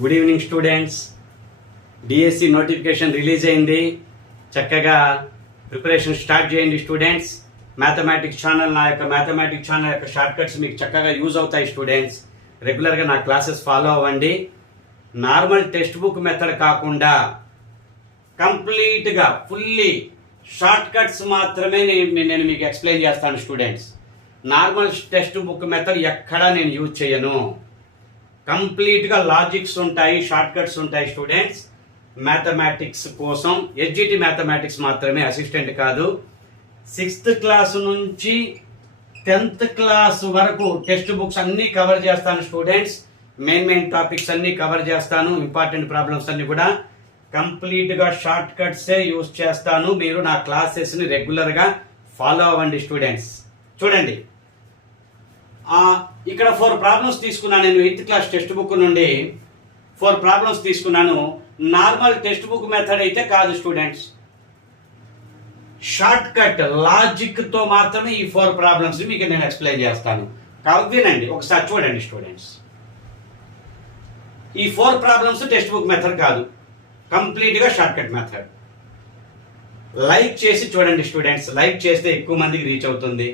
Good evening students. DSC notification release అయింది. చక్కగా preparation start చేయండి స్టూడెంట్స్. మ్యాథమెటిక్స్ ఛానల్, నా యొక్క మ్యాథమెటిక్స్ ఛానల్ యొక్క షార్ట్ కట్స్ మీకు చక్కగా యూజ్ అవుతాయి స్టూడెంట్స్. రెగ్యులర్గా నా క్లాసెస్ ఫాలో అవ్వండి. నార్మల్ టెక్స్ట్ బుక్ మెథడ్ కాకుండా కంప్లీట్గా ఫుల్లీ షార్ట్ కట్స్ మాత్రమే నేను మీకు ఎక్స్ప్లెయిన్ చేస్తాను students. Normal text book method ఎక్కడా నేను యూజ్ చేయను. కంప్లీట్గా లాజిక్స్ ఉంటాయి, షార్ట్ కట్స్ ఉంటాయి స్టూడెంట్స్. మ్యాథమెటిక్స్ కోసం ఎస్జిటి మ్యాథమెటిక్స్ మాత్రమే, అసిస్టెంట్ కాదు. 6th క్లాస్ నుంచి 10th క్లాస్ వరకు టెక్స్ట్ బుక్స్ అన్నీ కవర్ చేస్తాను స్టూడెంట్స్. మెయిన్ టాపిక్స్ అన్నీ కవర్ చేస్తాను. ఇంపార్టెంట్ ప్రాబ్లమ్స్ అన్ని కూడా కంప్లీట్గా షార్ట్ కట్సే యూజ్ చేస్తాను. మీరు నా క్లాసెస్ని రెగ్యులర్గా ఫాలో అవ్వండి స్టూడెంట్స్. చూడండి, ఇక్కడ 4 ప్రాబ్లమ్స్ తీసుకున్నాను. నేను 8th క్లాస్ టెక్స్ట్ బుక్ నుండి 4 ప్రాబ్లమ్స్ తీసుకున్నాను. నార్మల్ టెక్స్ట్ బుక్ మెథడ్ అయితే కాదు స్టూడెంట్స్. షార్ట్ కట్ లాజిక్ తో మాత్రమే ఈ 4 ప్రాబ్లమ్స్ మీకు నేను ఎక్స్ప్లెయిన్ చేస్తాను. కాబట్టి వినండి, ఒకసారి చూడండి స్టూడెంట్స్. ఈ 4 ప్రాబ్లమ్స్ టెక్స్ట్ బుక్ మెథడ్ కాదు, కంప్లీట్ గా షార్ట్ కట్ మెథడ్. లైక్ చేసి చూడండి స్టూడెంట్స్. లైక్ చేస్తే ఎక్కువ మందికి రీచ్ అవుతుంది.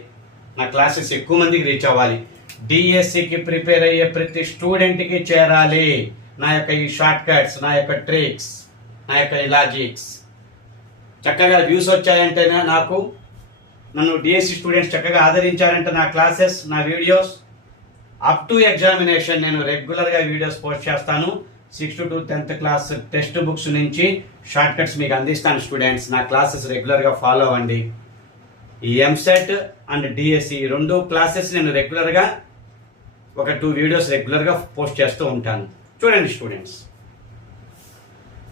నా క్లాసెస్ ఎక్కువ మందికి రీచ్ అవ్వాలి. డిఎస్సికి ప్రిపేర్ అయ్యే ప్రతి స్టూడెంట్కి చేరాలి నా యొక్క ఈ షార్ట్ కట్స్, నా యొక్క ట్రిక్స్, నా యొక్క ఈ లాజిక్స్. చక్కగా వ్యూస్ వచ్చాయంటే నాకు, నన్ను డిఎస్సి స్టూడెంట్స్ చక్కగా ఆదరించారంటే నా క్లాసెస్, నా వీడియోస్ అప్ టు ఎగ్జామినేషన్ నేను రెగ్యులర్గా వీడియోస్ పోస్ట్ చేస్తాను. 6th to 10th class text books నుంచి షార్ట్ కట్స్ మీకు అందిస్తాను స్టూడెంట్స్. నా క్లాసెస్ రెగ్యులర్గా ఫాలో అవ్వండి. ఈ ఎంసెట్ అండ్ డిఎస్సి 2 క్లాసెస్ నేను రెగ్యులర్గా ఒక 2 వీడియోస్ రెగ్యులర్గా పోస్ట్ చేస్తూ ఉంటాను. చూడండి students.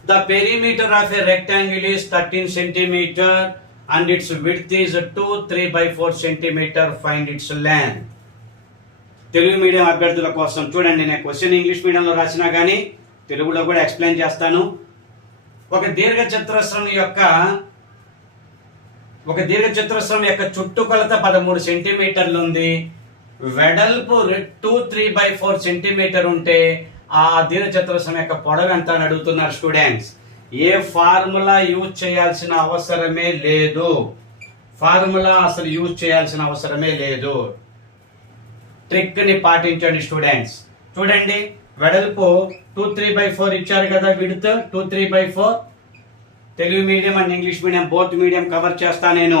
The perimeter of a rectangle is 13 centimeter and its width is 2 3/4 centimeter. Find its length. Telugu medium అభ్యర్థుల కోసం చూడండి, నేను క్వశ్చన్ ఇంగ్లీష్ మీడియంలో రాసినా కానీ తెలుగులో కూడా ఎక్స్ప్లెయిన్ చేస్తాను. ఒక దీర్ఘచతురస్రం యొక్క చుట్టుకొలత 13 సెంటీమీటర్లు ఉంది. వెడల్పు 2 3/4 సెంటీమీటర్ ఉంటే ఆ దీర్ఘచతురస్రం యొక్క పొడవు ఎంత అని అడుగుతున్నారు స్టూడెంట్స్. ఏ ఫార్ములా యూజ్ చేయాల్సిన అవసరమే లేదు. ఫార్ములా అసలు యూజ్ చేయాల్సిన అవసరమే లేదు. ట్రిక్ ని పాటించండి స్టూడెంట్స్. చూడండి, వెడల్పు 2 3/4 ఇచ్చారు కదా, width 2 3/4. Telugu medium and English medium both medium cover చేస్తా. నేను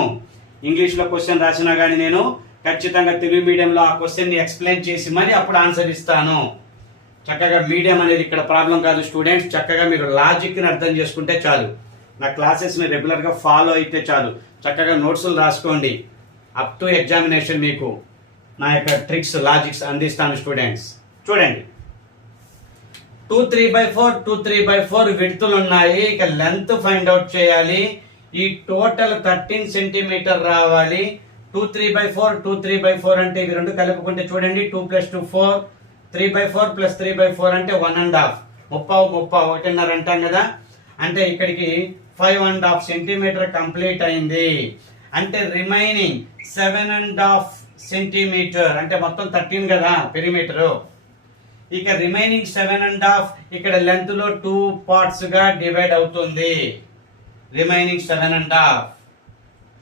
ఇంగ్లీష్లో క్వశ్చన్ రాసినా కానీ నేను ఖచ్చితంగా తెలుగు మీడియంలో ఆ క్వశ్చన్ని ఎక్స్ప్లెయిన్ చేసి మరి అప్పుడు ఆన్సర్ ఇస్తాను. చక్కగా మీడియం అనేది ఇక్కడ ప్రాబ్లం కాదు స్టూడెంట్స్. చక్కగా మీరు లాజిక్ని అర్థం చేసుకుంటే చాలు. నా క్లాసెస్ని రెగ్యులర్గా ఫాలో అయితే చాలు. చక్కగా నోట్స్లు రాసుకోండి. అప్ టు ఎగ్జామినేషన్ మీకు నా యొక్క ట్రిక్స్, లాజిక్స్ అందిస్తాను స్టూడెంట్స్. చూడండి, 2 3/4 విడ్తులు ఉన్నాయి. ఇక లెంత్ ఫైండ్ అవుట్ చేయాలి. ఈ టోటల్ 13 సెంటీమీటర్ రావాలి. 2 3/4 అంటే ఇవి 2 కలుపుకుంటే చూడండి, 2 + 2 4, 3/4 + 3/4 అంటే 1.5, 1.5 అంటాం కదా. అంటే ఇక్కడికి 5.5 సెంటీమీటర్ కంప్లీట్ అయింది. అంటే రిమైనింగ్ 7.5 సెంటీమీటర్, అంటే మొత్తం 13 కదా పెరిమీటరు. ఇక రిమైనింగ్ 7.5 ఇక్కడ లెంత్ లో 2 పార్ట్స్ గా డివైడ్ అవుతుంది. రిమైనింగ్ 7.5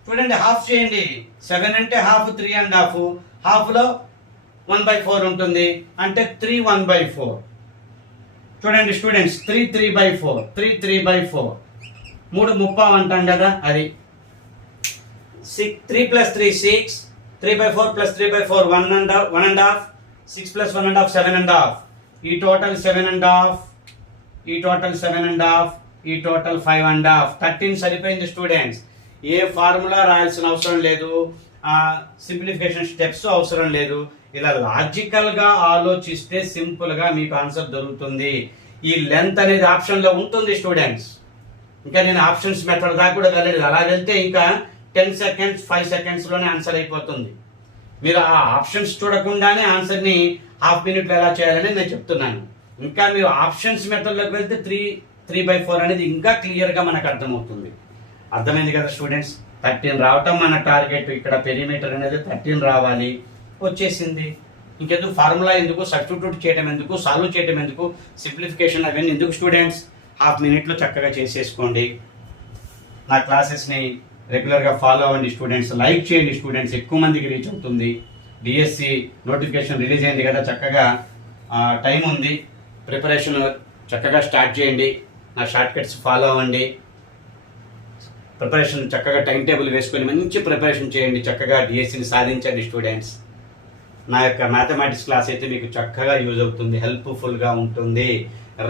చూడండి, హాఫ్ చేయండి. 7 అంటే హాఫ్, 3.5, హాఫ్ లో 1/4 ఉంటుంది. అంటే 3 1/4. చూడండి స్టూడెంట్స్, 3 3/4, 3 3/4, 3 ముప్పావు అంటాం కదా, అది 3 + 3 6, 3/4 + 3/4 1.5, 6 + 1.5 7.5. ఈ టోటల్ 7.5, ఈ టోటల్ 7.5, ఈ టోటల్ 5.5. 13 సరిపోయింది స్టూడెంట్స్. ఏ ఫార్ములా రాయాల్సిన అవసరం లేదు, సింప్లిఫికేషన్ స్టెప్స్ అవసరం లేదు. ఇలా లాజికల్ గా ఆలోచిస్తే సింపుల్ గా మీకు ఆన్సర్ దొరుకుతుంది. ఈ లెంత్ అనేది ఆప్షన్ లో ఉంటుంది స్టూడెంట్స్. ఇంకా నేను ఆప్షన్స్ మెథడ్ దాకా కూడా వెళ్ళలేదు. అలా వెళ్తే ఇంకా 10 seconds 5 seconds లోనే ఆన్సర్ అయిపోతుంది. మీరు ఆ ఆప్షన్స్ చూడకుండానే ఆన్సర్ ని హాఫ్ మినిట్లో ఎలా చేయాలని నేను చెప్తున్నాను. ఇంకా మీరు ఆప్షన్స్ మెథడ్లోకి వెళ్తే 3 3/4 అనేది ఇంకా క్లియర్ గా మనకు అర్థమవుతుంది. అర్థమైంది కదా స్టూడెంట్స్. 13 రావటం మన టార్గెట్. ఇక్కడ పెరిమీటర్ అనేది 13 రావాలి, వచ్చేసింది. ఇంకెందుకు ఫార్ములా ఎందుకు, సబ్స్టిట్యూట్ చేయడం ఎందుకు, సాల్వ్ చేయడం ఎందుకు, సింప్లిఫికేషన్ అవన్నీ ఎందుకు స్టూడెంట్స్? హాఫ్ మినిట్లో చక్కగా చేసేసుకోండి. నా క్లాసెస్ని రెగ్యులర్గా ఫాలో అవ్వండి స్టూడెంట్స్. లైక్ చేయండి స్టూడెంట్స్, ఎక్కువ మందికి రీచ్ అవుతుంది. డిఎస్సి నోటిఫికేషన్ రిలీజ్ అయింది కదా, చక్కగా టైం ఉంది, ప్రిపరేషన్ చక్కగా స్టార్ట్ చేయండి. నా షార్ట్ కట్స్ ఫాలో అవ్వండి. ప్రిపరేషన్ చక్కగా టైం టేబుల్ వేసుకొని మంచి ప్రిపరేషన్ చేయండి. చక్కగా డిఎస్సిని సాధించండి స్టూడెంట్స్. నా యొక్క మ్యాథమెటిక్స్ క్లాస్ అయితే మీకు చక్కగా యూజ్ అవుతుంది, హెల్ప్ఫుల్గా ఉంటుంది.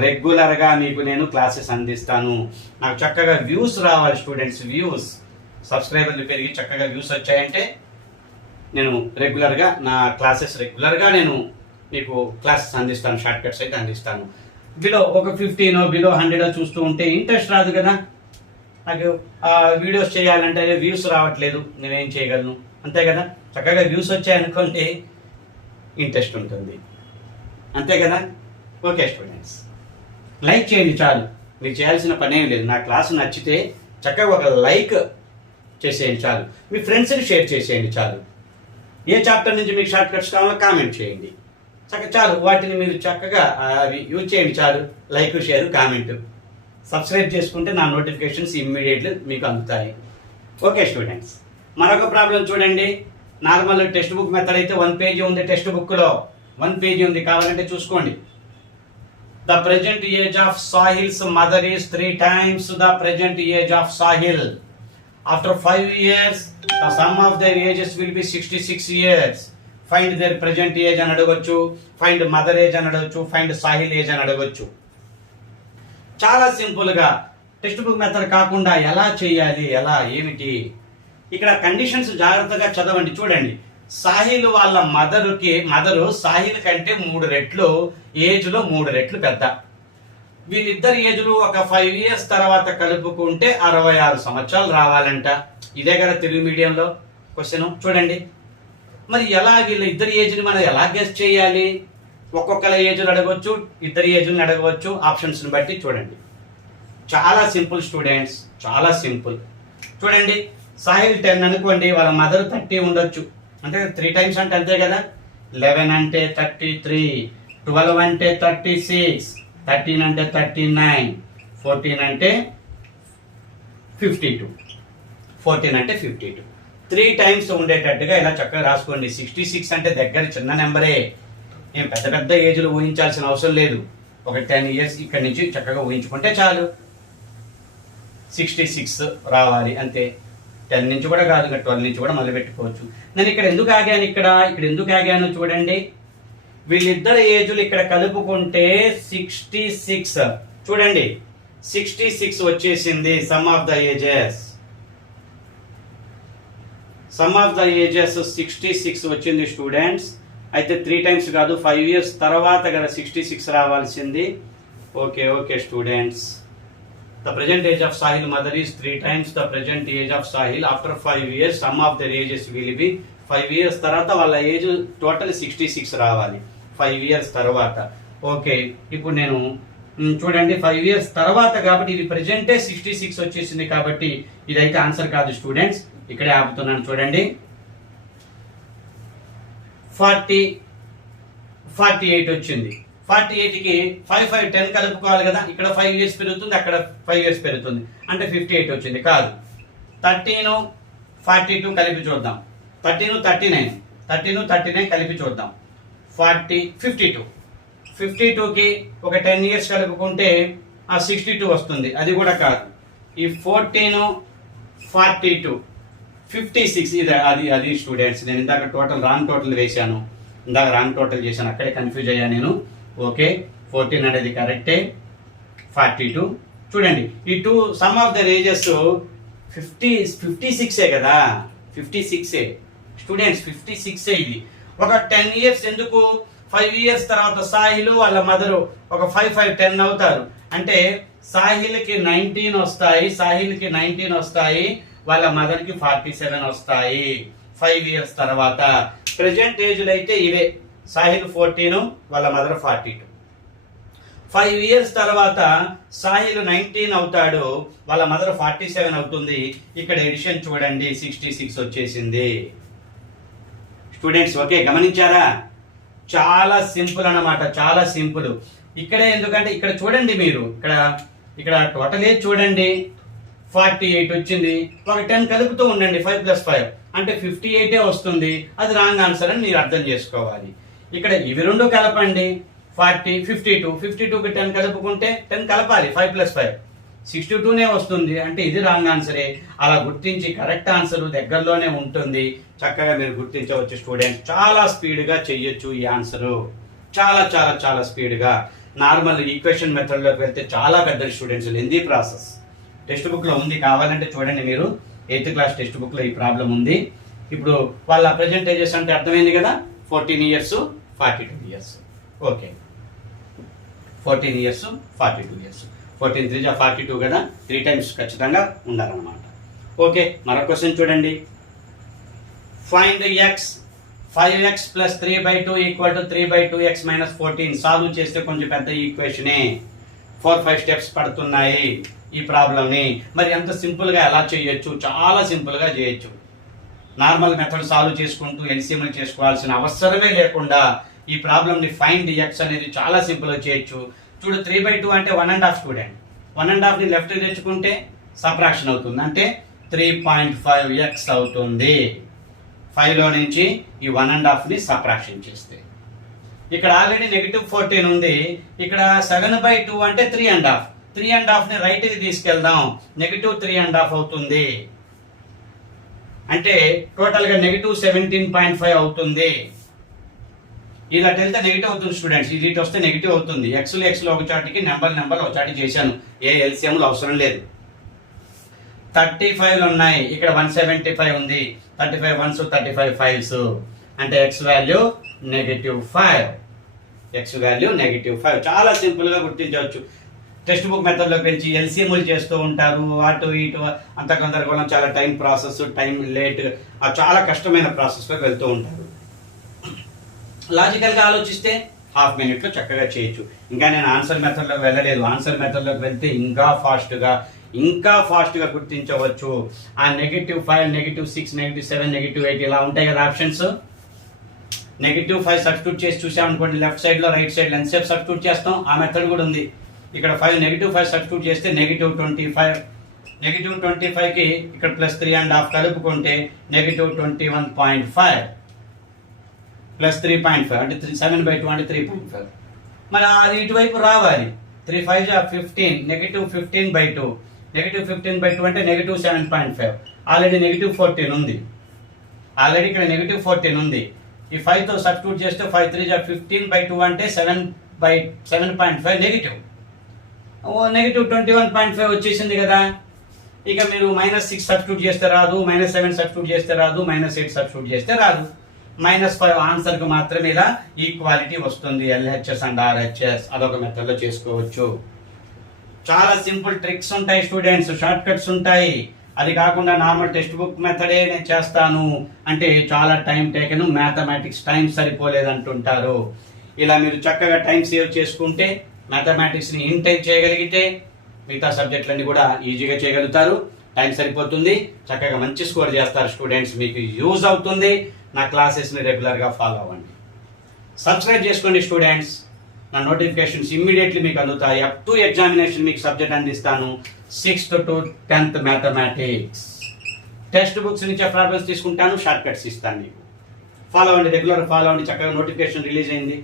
రెగ్యులర్గా మీకు నేను క్లాసెస్ అందిస్తాను. నాకు చక్కగా వ్యూస్ రావాలి స్టూడెంట్స్, వ్యూస్, సబ్స్క్రైబర్లు పెరిగి చక్కగా వ్యూస్ వచ్చాయంటే నేను రెగ్యులర్గా నా క్లాసెస్ నేను మీకు క్లాసెస్ అందిస్తాను, షార్ట్ కట్స్ అయితే అందిస్తాను. బిలో ఒక 15 బిలో 100 చూస్తూ ఉంటే ఇంట్రెస్ట్ రాదు కదా. నాకు వీడియోస్ చేయాలంటే వ్యూస్ రావట్లేదు, నేనేం చేయగలను, అంతే కదా. చక్కగా వ్యూస్ వచ్చాయనుకోండి ఇంట్రెస్ట్ ఉంటుంది, అంతే కదా. ఓకే స్టూడెంట్స్, లైక్ చేయండి చాలు, మీరు చేయాల్సిన పని ఏం లేదు. నా క్లాస్ నచ్చితే చక్కగా ఒక లైక్ చేసేయండి చాలు, మీ ఫ్రెండ్స్ని షేర్ చేసేయండి చాలు. ఏ చాప్టర్ నుంచి మీకు షార్ట్ కట్స్ కావాలో కామెంట్ చేయండి చాలు. వాటిని మీరు చక్కగా అవి యూజ్ చేయండి చాలు. లైక్, షేర్, కామెంట్, సబ్స్క్రైబ్ చేసుకుంటే నా నోటిఫికేషన్స్ ఇమ్మీడియట్లీ మీకు అందుతాయి. ఓకే స్టూడెంట్స్, మరొక ప్రాబ్లం చూడండి. నార్మల్ టెక్స్ట్ బుక్ మెథడ్ అయితే 1 పేజీ ఉంది, టెక్స్ట్ బుక్లో 1 పేజీ ఉంది, కావాలంటే చూసుకోండి. The present age of Sahil's mother is 3 times the present age of Sahil. After 5 years, the sum of their ages will be 66 years. Find their present age అని అడగొచ్చు, find mother age అని అడగొచ్చు, find Sahil age అని అడగొచ్చు. చాలా సింపుల్గా text book method కాకుండా ఎలా చేయాలి, ఎలా ఏమిటి, ఇక్కడ కండిషన్స్ జాగ్రత్తగా చదవండి. చూడండి, సాహిల్ వాళ్ళ మదరు సాహిల్ కంటే 3 రెట్లు ఏజ్లో 3 రెట్లు పెద్ద. వీళ్ళిద్దరి ఏజ్లు ఒక 5 ఇయర్స్ తర్వాత కలుపుకుంటే 66 సంవత్సరాలు రావాలంట. ఇదే కదా తెలుగు మీడియంలో క్వశ్చన్. చూడండి, మరి ఎలా వీళ్ళ ఇద్దరి ఏజ్ని మనం ఎలా గెస్ చేయాలి? ఒక్కొక్కల ఏజ్లు అడగవచ్చు, ఇద్దరి ఏజ్ని అడగవచ్చు, ఆప్షన్స్ని బట్టి. చూడండి, చాలా సింపుల్ స్టూడెంట్స్, చాలా సింపుల్. చూడండి, సాహిల్ 10 అనుకోండి, వాళ్ళ మదర్ 30 ఉండొచ్చు, అంటే 3 టైమ్స్ అంటే అంతే కదా. 11 అంటే 33, 12 అంటే 36, 13 అంటే 39, 14 అంటే 52, 14 అంటే 52. 3 టైమ్స్ ఉండేటట్టుగా ఇలా చక్కగా రాసుకోండి. 66 అంటే దగ్గర చిన్న నెంబరే, ఏం పెద్ద పెద్ద ఏజ్లు ఊహించాల్సిన అవసరం లేదు. ఒక 10 ఇయర్స్ ఇక్కడి నుంచి చక్కగా ఊహించుకుంటే చాలు, 66 రావాలి అంతే. 10 నుంచి కూడా కాదు, 12 నుంచి కూడా మొదలు పెట్టుకోవచ్చు. నేను ఇక్కడ ఎందుకు ఆగాను చూడండి. వీళ్ళిద్దరు ఏజ్లు ఇక్కడ కలుపుకుంటే 66. చూడండి, 66 వచ్చేసింది. సమ్ ఆఫ్ ద ఏజెస్ 66 వచ్చింది స్టూడెంట్స్. అయితే 3 టైమ్స్ కాదు, 5 ఇయర్స్ తర్వాత కదా 66 రావాల్సింది. Okay students, the present age of Sahil mother is 3 times the present age of Sahil. After 5 years, sum of their ages will be 5 years తర్వాత వాళ్ళ age total 66 రావాలి 5 years తర్వాత. ఓకే, ఇప్పుడు నేను చూడండి 5 ఇయర్స్ తర్వాత కాబట్టి ఇది ప్రెజెంటే 66 వచ్చేసింది కాబట్టి ఇదైతే ఆన్సర్ కాదు స్టూడెంట్స్. ఇక్కడే ఆపుతున్నాను. చూడండి, 48 వచ్చింది. 48కి 5 10 కలుపుకోవాలి కదా. ఇక్కడ 5 ఇయర్స్ పెరుగుతుంది, అక్కడ 5 ఇయర్స్ పెరుగుతుంది, అంటే 58 వచ్చింది. కాదు, 13 42 కలిపి చూద్దాం. 13 39 కలిపి చూద్దాం. 52కి ఒక 10 ఇయర్స్ కలుపుకుంటే 62 వస్తుంది, అది కూడా కాదు. ఈ 14 42 56 అది స్టూడెంట్స్. నేను ఇందాక రాంగ్ టోటల్ వేశాను, రాంగ్ టోటల్ చేశాను, అక్కడే కన్ఫ్యూజ్ అయ్యా నేను. ఓకే, 14 అనేది కరెక్టే. 42 చూడండి, ఈ 2 సమ్ ఆఫ్ ద ఏజెస్ 56 కదా, 56 స్టూడెంట్స్, 56 ఇది. ఒక 10 ఇయర్స్ ఎందుకు, 5 ఇయర్స్ తర్వాత సాహిల్ వాళ్ళ మదరు ఒక 5 10 అవుతారు, అంటే సాహిల్కి 19 వస్తాయి, వాళ్ళ మదర్కి 47 వస్తాయి 5 ఇయర్స్ తర్వాత. ప్రెజెంట్ ఏజ్లో అయితే ఇవే, సాహిల్ 14, వాళ్ళ మదర్ 42. 5 ఇయర్స్ తర్వాత సాహిల్ 19 అవుతాడు, వాళ్ళ మదర్ 47 అవుతుంది. ఇక్కడ ఎడిషన్ చూడండి, 66 వచ్చేసింది స్టూడెంట్స్. ఓకే, గమనించారా? చాలా సింపుల్ అన్నమాట, చాలా సింపుల్. ఇక్కడే ఎందుకంటే ఇక్కడ చూడండి మీరు, ఇక్కడ టోటల్ ఏజ్ చూడండి 48 వచ్చింది. ఒక 10 కలుపుతూ ఉండండి, 5 + 5 అంటే 58 వస్తుంది. అది రాంగ్ ఆన్సర్ అని మీరు అర్థం చేసుకోవాలి. ఇక్కడ ఇవి రెండు కలపండి, 40 52 52కి 10 కలుపుకుంటే 10 కలపాలి, 5 + 5 62నే వస్తుంది. అంటే ఇది రాంగ్ ఆన్సరే. అలా గుర్తించి కరెక్ట్ ఆన్సర్ దగ్గరలోనే ఉంటుంది, చక్కగా మీరు గుర్తించవచ్చు స్టూడెంట్స్. చాలా స్పీడ్గా చెయ్యొచ్చు ఈ ఆన్సరు, చాలా చాలా చాలా స్పీడ్గా. నార్మల్ ఈక్వేషన్ మెథడ్లోకి వెళ్తే చాలా పెద్ద స్టూడెంట్స్, లెందీ ప్రాసెస్. టెక్స్ట్ బుక్లో ఉంది, కావాలంటే చూడండి మీరు. 8th క్లాస్ టెక్స్ట్ బుక్లో ఈ ప్రాబ్లం ఉంది. ఇప్పుడు వాళ్ళ ప్రజెంట్ ఏజెస్ అంటే అర్థమైంది కదా, 14 years 42 years. Okay, 14 years 42 years. 14 3 42 కదా, 3 times ఖచ్చితంగా ఉండాలన్నమాట. ఓకే, మరొక క్వశ్చన్ చూడండి. Find x 5x + 3/2 = 3/2x - 14. Solve చేస్తే కొంచెం పెద్ద ఈక్వేషనే, 4-5 స్టెప్స్ పడుతున్నాయి ఈ ప్రాబ్లమ్ని. మరి ఎంత సింపుల్గా ఎలా చేయొచ్చు? చాలా సింపుల్గా చేయొచ్చు. నార్మల్ మెథడ్ సాల్వ్ చేసుకుంటూ ఎల్సిఎంలు చేసుకోవాల్సిన అవసరమే లేకుండా ఈ ప్రాబ్లమ్ని ఫైండ్ ఎక్స్ అనేది చాలా సింపుల్గా చేయొచ్చు. చూడు, 3/2 అంటే 1.5 స్టూడెంట్. 1.5ని లెఫ్ట్ తెచ్చుకుంటే సబ్ట్రాక్షన్ అవుతుంది, అంటే 3.5x అవుతుంది. 5లో నుంచి ఈ 1.5ని సబ్ట్రాక్షన్ చేస్తే ఇక్కడ ఆల్రెడీ -14 ఉంది. ఇక్కడ 7/2 అంటే 3.5. 3.5ని రైట్కి తీసుకెళ్దాం, -3.5 అవుతుంది. అంటే టోటల్గా -17.5 అవుతుంది. ఇలా వెళ్తే నెగిటివ్ అవుతుంది స్టూడెంట్స్. ఇది వస్తే నెగిటివ్ అవుతుంది. ఎక్స్లో ఒక చాటికి నెంబర్ ఒక చాటి చేశాను, ఏ ఎల్సిఎంలు అవసరం లేదు. 35లు ఉన్నాయి, ఇక్కడ 175 ఉంది. 35 1s 35 5s అంటే ఎక్స్ వాల్యూ -5. X value -5. చాలా సింపుల్గా గుర్తించవచ్చు. టెక్స్ట్ బుక్ మెథడ్లోకి పెంచి ఎల్సిఎంలు చేస్తూ ఉంటారు, అటు ఇటు అంత గందరగోళం, చాలా టైం ప్రాసెస్, టైం లేట్, చాలా కష్టమైన ప్రాసెస్లోకి వెళ్తూ ఉంటారు. లాజికల్గా ఆలోచిస్తే హాఫ్ మినిట్లో చక్కగా చేయొచ్చు. ఇంకా నేను ఆన్సర్ మెథడ్లోకి వెళ్ళలేదు. ఆన్సర్ మెథడ్లోకి వెళ్తే ఇంకా ఫాస్ట్గా గుర్తించవచ్చు. ఆ -5, -6, -7, -8 ఇలా ఉంటాయి కదా ఆప్షన్స్. -5 సబ్స్టిట్యూట్ చేసి చూసామనుకోండి, లెఫ్ట్ సైడ్లో రైట్ సైడ్లో ఎంతసేపు సబ్స్టిట్యూట్ చేస్తాం, ఆ మెథడ్ కూడా ఉంది. ఇక్కడ -5 సబ్స్టిట్యూట్ చేస్తే -25. -25కి ఇక్కడ +3.5 కలుపుకుంటే -21.5 +3.5 అంటే 7/2 అంటే 3.5. మరి అది ఇటువైపు రావాలి. 3 5 15, -15/2. -15/2 అంటే -7.5. ఆల్రెడీ -14 ఉంది. ఆల్రెడీ ఇక్కడ -14 ఉంది. ఈ 5తో సబ్స్టిట్యూట్ చేస్తే 5 3 15/2 అంటే 7.5 నెగిటివ్. -21.5 వచ్చేసింది కదా. ఇక మీరు -6 సబ్స్టిట్యూట్ చేస్తే రాదు, -7 సబ్స్టిట్యూట్ చేస్తే రాదు, -8 సబ్స్టిట్యూట్ చేస్తే రాదు. -5 ఆన్సర్కి మాత్రమే ఇలా ఈక్వాలిటీ వస్తుంది. LHS అండ్ RHS అదొక మెథడ్లో చేసుకోవచ్చు. చాలా సింపుల్ ట్రిక్స్ ఉంటాయి స్టూడెంట్స్, షార్ట్ కట్స్ ఉంటాయి. అది కాకుండా నార్మల్ టెక్స్ట్ బుక్ మెథడే నేను చేస్తాను అంటే చాలా టైం టేకెన్, మ్యాథమెటిక్స్ టైం సరిపోలేదు అంటుంటారు. ఇలా మీరు చక్కగా టైం సేవ్ చేసుకుంటే, మ్యాథమెటిక్స్ని ఇన్ టైం చేయగలిగితే మిగతా సబ్జెక్టులన్నీ కూడా ఈజీగా చేయగలుగుతారు. టైం సరిపోతుంది, చక్కగా మంచి స్కోర్ చేస్తారు స్టూడెంట్స్. మీకు యూజ్ అవుతుంది. నా క్లాసెస్ని రెగ్యులర్గా ఫాలో అవ్వండి. సబ్స్క్రైబ్ చేసుకోండి స్టూడెంట్స్. నా నోటిఫికేషన్స్ ఇమ్మీడియట్లీ మీకు అందుతాయి. అప్ టు ఎగ్జామినేషన్ మీకు సబ్జెక్ట్ అందిస్తాను. 6th to 10th mathematics text books నుంచి ప్రాబ్లమ్స్ తీసుకుంటాను, షార్ట్ కట్స్ ఇస్తాను మీకు. ఫాలో అవ్వండి, రెగ్యులర్ ఫాలో అవ్వండి. చక్కగా నోటిఫికేషన్ రిలీజ్ అయింది.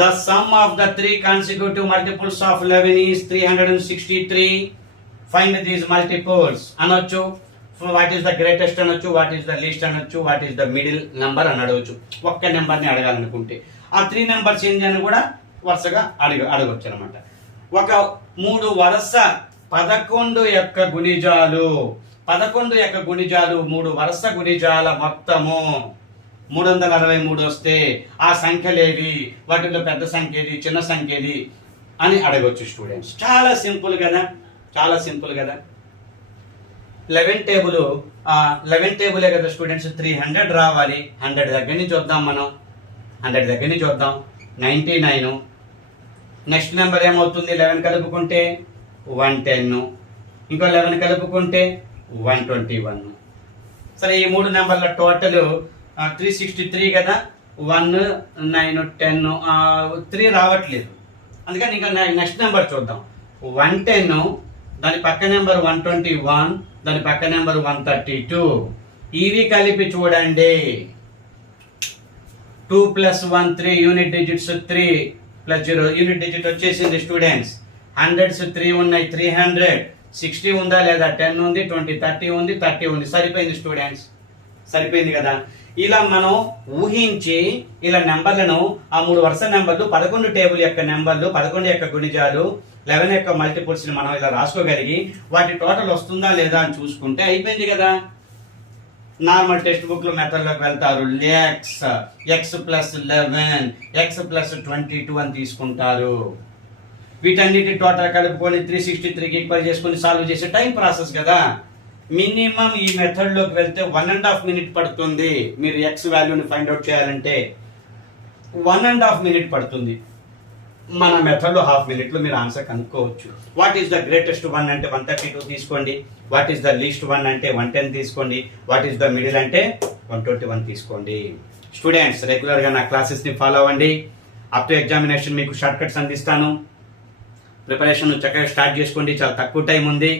The sum of the 3 consecutive multiples of 11 is 363. Find these multiples అనొచ్చు. వాట్ ఈస్ ద గ్రేటెస్ట్ అనొచ్చు, వాట్ ఈస్ ద లీస్ట్ అనొచ్చు, what is the middle number అని అడగచ్చు. ఒక్క నెంబర్ని అడగాలనుకుంటే ఆ 3 నెంబర్స్ ఏంటి అని కూడా వరుసగా అడగచ్చు అనమాట. ఒక 3 వరుస 11 యొక్క గుణిజాలు, 11 యొక్క గుణిజాలు 3 వరుస గుణిజాల మొత్తము 363 వస్తే ఆ సంఖ్యలేవి, వాటిలో పెద్ద సంఖ్య ఏది, చిన్న సంఖ్య ఏది అని అడగొచ్చు స్టూడెంట్స్. చాలా సింపుల్ కదా, చాలా సింపుల్ కదా. 11 టేబులే కదా స్టూడెంట్స్. 300 రావాలి. 100 దగ్గర నుంచి వద్దాం మనం. 100 దగ్గర నుంచి వద్దాం. 99. నెక్స్ట్ నెంబర్ ఏమవుతుంది? 11 కలుపుకుంటే 110. ఇంకో 11 కలుపుకుంటే 121. సరే, ఈ 3 నెంబర్ల టోటల్ 363 కదా. 1, 9, 10 3 రావట్లేదు. అందుకని ఇంకా నెక్స్ట్ నెంబర్ చూద్దాం. 110, దాని పక్క నెంబర్ 121, దాని పక్క నెంబర్ 132. ఇవి కలిపి చూడండి. 2 + 1 3, యూనిట్ డిజిట్స్ 3 + 0 యూనిట్ డిజిట్ వచ్చేసింది స్టూడెంట్స్. హండ్రెడ్స్ 3 ఉన్నాయి, 300. 60 ఉందా లేదా? 10 ఉంది, 20, 30 ఉంది, 30 ఉంది. సరిపోయింది స్టూడెంట్స్, సరిపోయింది కదా. ఇలా మనం ఊహించి ఇలా నెంబర్లను ఆ 3 వరుస నెంబర్లు, 11 టేబుల్ యొక్క నెంబర్లు, 11 యొక్క గుణిజాలు, 11 యొక్క మల్టిపుల్స్ ని మనం ఇలా రాసుకోగలిగి వాటి టోటల్ వస్తుందా లేదా అని చూసుకుంటే అయిపోయింది కదా. నార్మల్ టెక్స్ట్ బుక్ లో మెథడ్ లోకి వెళ్తారు. x + 11, x + 22 అని తీసుకుంటారు. వీటన్నిటి టోటల్ కలుపుకొని 363కి ఈక్వల్ చేసుకొని సాల్వ్ చేసే టైం ప్రాసెస్ కదా. మినిమం ఈ మెథడ్ లోకి వెళ్తే 1.5 మినిట్ పడుతుంది. మీరు ఎక్స్ వాల్యూని ఫైండ్ అవుట్ చేయాలంటే 1.5 మినిట్ పడుతుంది. మన మెథడ్ లో 1/2 మినిట్ లో మీరు ఆన్సర్ కనుక్కోవచ్చు. వాట్ ఈస్ ద గ్రేటెస్ట్ 1 అంటే 132 తీసుకోండి. వాట్ ఈస్ ద లీస్ట్ 1 అంటే 110 తీసుకోండి. వాట్ ఈస్ ద మిడిల్ అంటే 121 తీసుకోండి. స్టూడెంట్స్, రెగ్యులర్ గా నా క్లాసెస్ ని ఫాలో అవ్వండి. అప్ టు ఎగ్జామినేషన్ మీకు షార్ట్ కట్స్ అందిస్తాను. ప్రిపరేషన్ చక్కగా స్టార్ట్ చేసుకోండి. చాలా తక్కువ టైం ఉంది.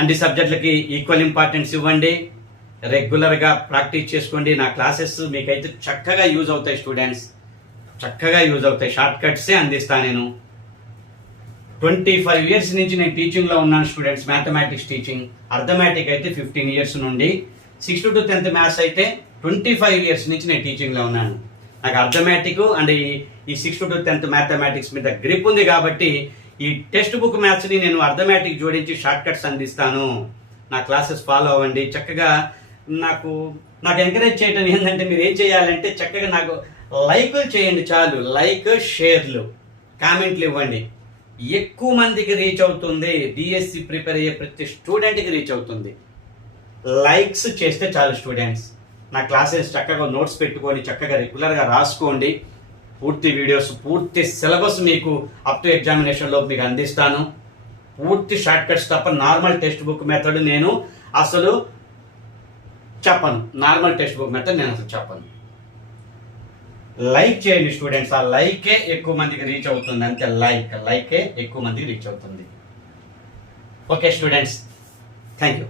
అన్ని సబ్జెక్టులకి ఈక్వల్ ఇంపార్టెన్స్ ఇవ్వండి. రెగ్యులర్గా ప్రాక్టీస్ చేసుకోండి. నా క్లాసెస్ మీకైతే చక్కగా యూజ్ అవుతాయి స్టూడెంట్స్, చక్కగా యూజ్ అవుతాయి. షార్ట్ కట్సే అందిస్తాను నేను. 25 ఇయర్స్ నుంచి నేను టీచింగ్లో ఉన్నాను స్టూడెంట్స్. మ్యాథమెటిక్స్ టీచింగ్, అర్థమెటిక్ అయితే 15 ఇయర్స్ నుండి, 6th to 10th మ్యాథ్స్ అయితే 25 ఇయర్స్ నుంచి నేను టీచింగ్లో ఉన్నాను. నాకు అర్థమెటిక్ అండ్ ఈ 6th to 10th మ్యాథమెటిక్స్ మీద గ్రిప్ ఉంది కాబట్టి ఈ టెక్స్ట్ బుక్ మ్యాథ్స్ని నేను అర్థమెటిక్ జోడించి షార్ట్ కట్స్ అందిస్తాను. నా క్లాసెస్ ఫాలో అవ్వండి. చక్కగా నాకు ఎంకరేజ్ చేయడం ఏంటంటే మీరు ఏం చేయాలంటే చక్కగా నాకు లైకులు చేయండి చాలు. లైక్, షేర్లు, కామెంట్లు ఇవ్వండి. ఎక్కువ మందికి రీచ్ అవుతుంది. డిఎస్సి ప్రిపేర్ అయ్యే ప్రతి స్టూడెంట్కి రీచ్ అవుతుంది. లైక్స్ చేస్తే చాలు స్టూడెంట్స్. నా క్లాసెస్ చక్కగా నోట్స్ పెట్టుకొని చక్కగా రెగ్యులర్గా రాసుకోండి. పూర్తి వీడియోస్, పూర్తి సిలబస్ మీకు అప్ టు ఎగ్జామినేషన్లో మీకు అందిస్తాను. పూర్తి షార్ట్ కట్స్ తప్ప నార్మల్ టెక్స్ట్ బుక్ మెథడ్ నేను అసలు చెప్పను. నార్మల్ టెక్స్ట్ బుక్ మెథడ్ నేను అసలు చెప్పను. లైక్ చేయండి స్టూడెంట్స్. ఆ లైకే ఎక్కువ మందికి రీచ్ అవుతుంది. అంతే, లైకే ఎక్కువ మందికి రీచ్ అవుతుంది. Okay students, thank you.